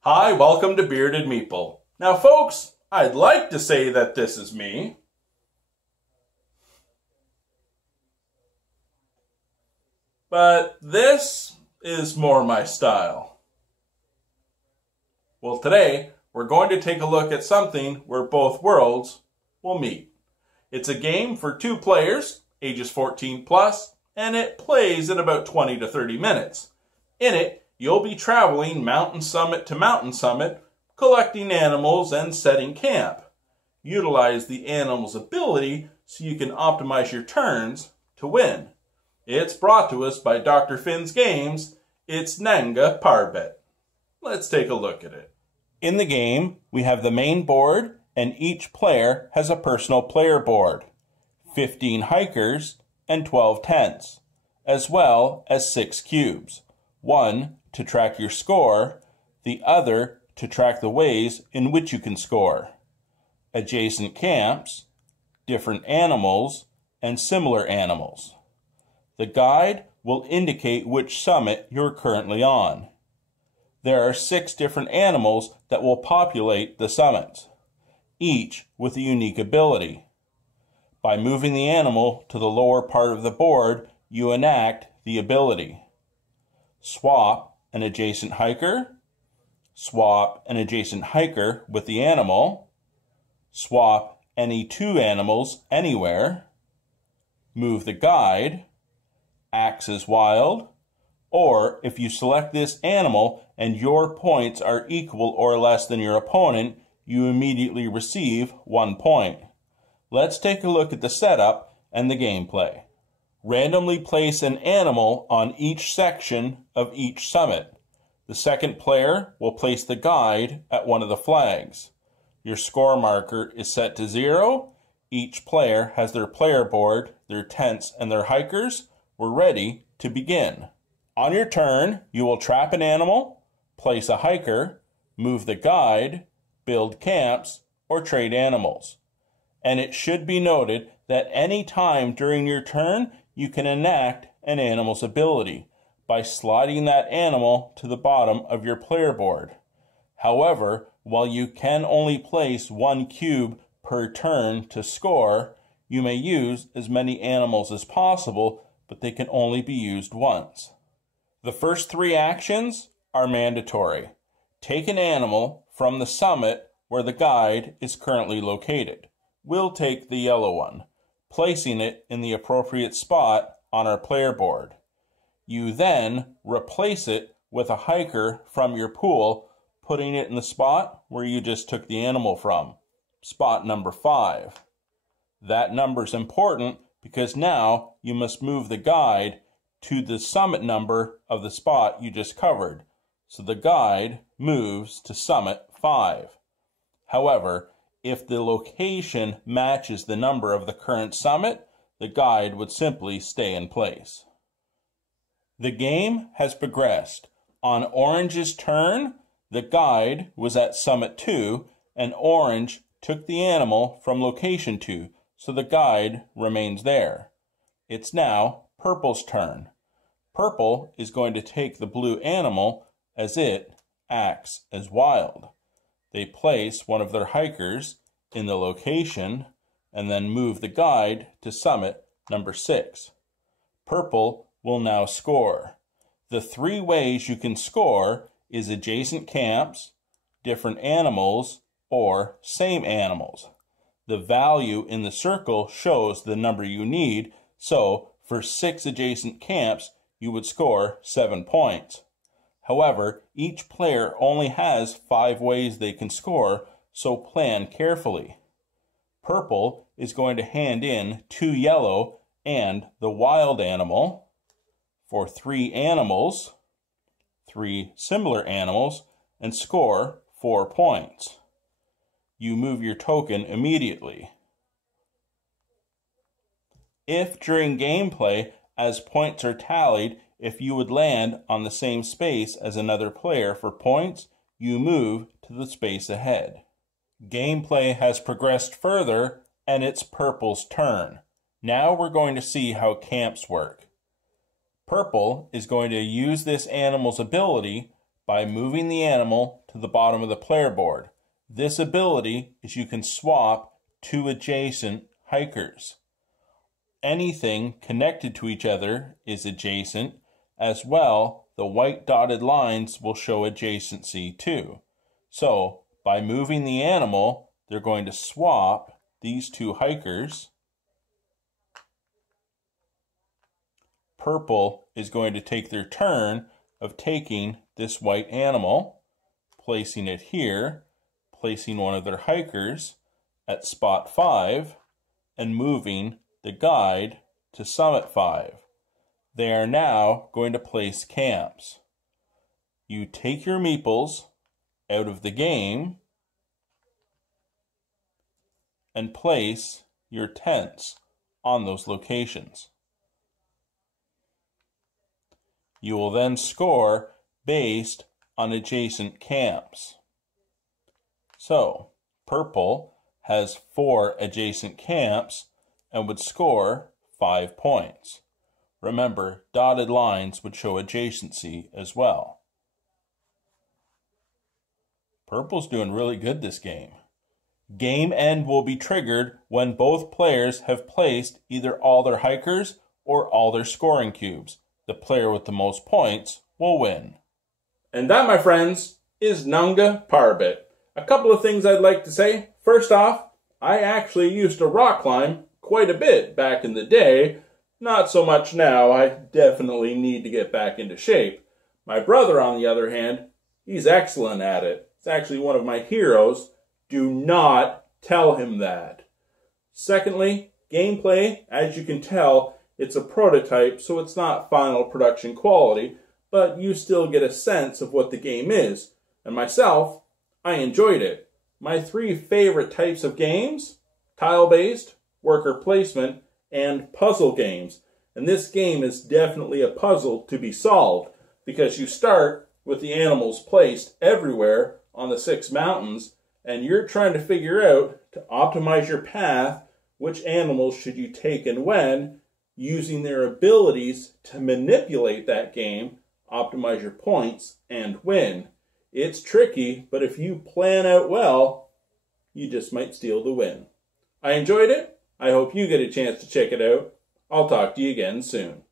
Hi, welcome to Bearded Meeple. Now folks, I'd like to say that this is me, but this is more my style. Well, today we're going to take a look at something where both worlds will meet. It's a game for 2 players, ages 14 plus, and it plays in about 20 to 30 minutes. In it, you'll be traveling mountain summit to mountain summit, collecting animals and setting camp. Utilize the animal's ability so you can optimize your turns to win. It's brought to us by Dr. Finn's Games. It's Nanga Parbat. Let's take a look at it. In the game, we have the main board, and each player has a personal player board, 15 hikers and 12 tents, as well as 6 cubes. One to track your score, the other to track the ways in which you can score. Adjacent camps, different animals, and similar animals. The guide will indicate which summit you're currently on. There are 6 different animals that will populate the summits, each with a unique ability. By moving the animal to the lower part of the board, you enact the ability. Swap an adjacent hiker, swap an adjacent hiker with the animal, swap any 2 animals anywhere, move the guide, acts as wild, or if you select this animal and your points are equal or less than your opponent, you immediately receive 1 point. Let's take a look at the setup and the gameplay. Randomly place an animal on each section of each summit. The second player will place the guide at one of the flags. Your score marker is set to 0. Each player has their player board, their tents, and their hikers. We're ready to begin. On your turn, you will trap an animal, place a hiker, move the guide, build camps, or trade animals. And it should be noted that any time during your turn, you can enact an animal's ability by sliding that animal to the bottom of your player board. However, while you can only place 1 cube per turn to score, you may use as many animals as possible, but they can only be used once. The first 3 actions are mandatory. Take an animal from the summit where the guide is currently located. We'll take the yellow one, placing it in the appropriate spot on our player board. You then replace it with a hiker from your pool, putting it in the spot where you just took the animal from, spot number 5. That number is important because now you must move the guide to the summit number of the spot you just covered. So the guide moves to summit 5. However, if the location matches the number of the current summit, the guide would simply stay in place. The game has progressed. On Orange's turn, the guide was at summit 2, and Orange took the animal from location 2, so the guide remains there. It's now Purple's turn. Purple is going to take the blue animal as it acts as wild. They place one of their hikers in the location and then move the guide to summit number 6. Purple will now score. The 3 ways you can score is adjacent camps, different animals, or same animals. The value in the circle shows the number you need, so for 6 adjacent camps, you would score 7 points. However, each player only has 5 ways they can score, so plan carefully. Purple is going to hand in 2 yellow and the wild animal for 3 animals, 3 similar animals, and score 4 points. You move your token immediately. If during gameplay, as points are tallied, if you would land on the same space as another player for points, you move to the space ahead. Gameplay has progressed further, and it's Purple's turn. Now we're going to see how camps work. Purple is going to use this animal's ability by moving the animal to the bottom of the player board. This ability is you can swap two adjacent hikers. Anything connected to each other is adjacent. As well, the white dotted lines will show adjacency too. So, by moving the animal, they're going to swap these two hikers. Purple is going to take their turn of taking this white animal, placing it here, placing one of their hikers at spot 5, and moving the guide to summit 5. They are now going to place camps. You take your meeples out of the game and place your tents on those locations. You will then score based on adjacent camps. So, purple has 4 adjacent camps and would score 5 points. Remember, dotted lines would show adjacency as well. Purple's doing really good this game. Game end will be triggered when both players have placed either all their hikers or all their scoring cubes. The player with the most points will win. And that, my friends, is Nanga Parbat. A couple of things I'd like to say. First off, I actually used to rock climb quite a bit back in the day. Not so much now. I definitely need to get back into shape. My brother, on the other hand, he's excellent at it. It's actually one of my heroes. Do not tell him that. Secondly, gameplay, as you can tell, it's a prototype, so it's not final production quality, but you still get a sense of what the game is. And myself, I enjoyed it. My 3 favorite types of games: tile-based, worker placement, and puzzle games. And this game is definitely a puzzle to be solved, because you start with the animals placed everywhere on the 6 mountains, and you're trying to figure out, to optimize your path, which animals should you take and when, using their abilities to manipulate that game, optimize your points, and win. It's tricky, but if you plan out well, you just might steal the win. I enjoyed it. I hope you get a chance to check it out. I'll talk to you again soon.